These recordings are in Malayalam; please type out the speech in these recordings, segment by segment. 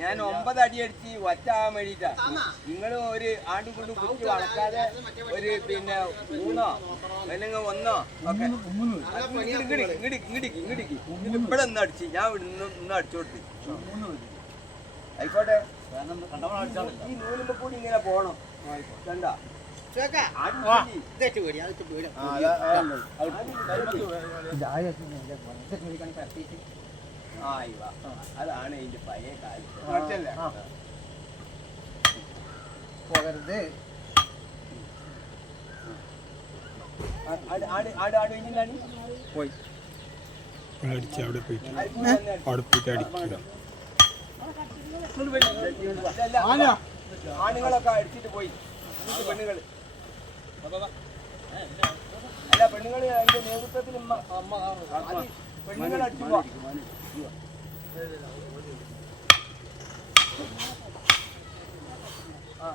ഞാൻ ഒമ്പത് അടി അടിച്ച് ഒറ്റാൻ വേണ്ടിട്ടാ നിങ്ങൾ ഒരു ആണ്ടും കൊണ്ട് കുത്തി വളക്കാതെ ഒരു പിന്നെ മൂന്നോ അല്ലെങ്കിൽ ഒന്നോ ഒക്കെ. ഇങ്ങോട്ട് ഇങ്ങടിക്ക് ഇങ്ങടിക്ക് ഇങ്ങടിക്ക് ഇവിടെ ഒന്ന് അടിച്ച്. ഞാൻ ഇവിടെ നിന്ന് അടിച്ചു കൊടുത്ത്. ആയിക്കോട്ടെ. ഈ നൂലുമ്പോ കൂടി ഇങ്ങനെ പോണം. കണ്ട? അതാണ് ഇതിന്റെ പഴയ കാലം പോകരുത്. ആട് ആട് ആട് ആട് കഴിഞ്ഞാണ് പോയി. അടിച്ച് അവിടെ പോയിട്ട് അവിടെ പോയിട്ട് അടിക്കുക ആണുങ്ങളൊക്കെ അടിച്ചിട്ട് പോയി. പെണ്ണുങ്ങൾ. അല്ല പെണ്ണുങ്ങൾ അതിന്റെ നേതൃത്വത്തിൽ പെണ്ണുങ്ങൾ അടിച്ചു ആ.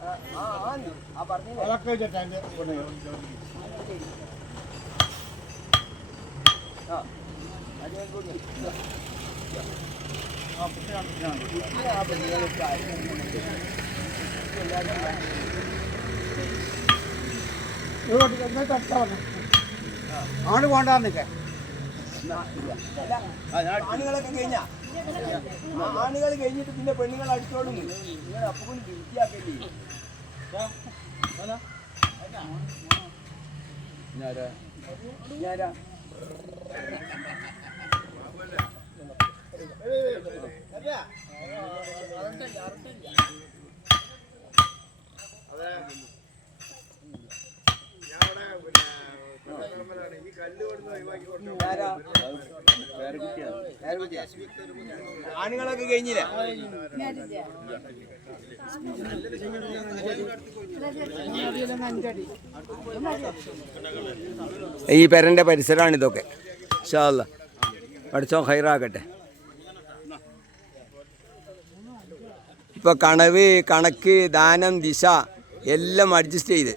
ആ, ആ. ആ പറഞ്ഞില്ലേ? ആണ് പോണ്ടാന്നിക്കെ ആണുങ്ങളൊക്കെ കഴിഞ്ഞാ? ആണുങ്ങൾ കഴിഞ്ഞിട്ട് പിന്നെ പെണ്ണുങ്ങൾ അടിച്ചോളും നിങ്ങൾ അപ്പം വൃത്തിയാക്കല്ലേ ഞാനാ ഞാനാ ആണുങ്ങളൊക്കെ കഴിഞ്ഞില്ല? ഈ പെരന്റെ പരിസരമാണ് ഇതൊക്കെ. ഷാല്ല പഠിച്ചോ ഹൈറാക്കട്ടെ. ഇപ്പൊ കണവ് കണക്ക് ദാനം ദിശ എല്ലാം അഡ്ജസ്റ്റ് ചെയ്ത്.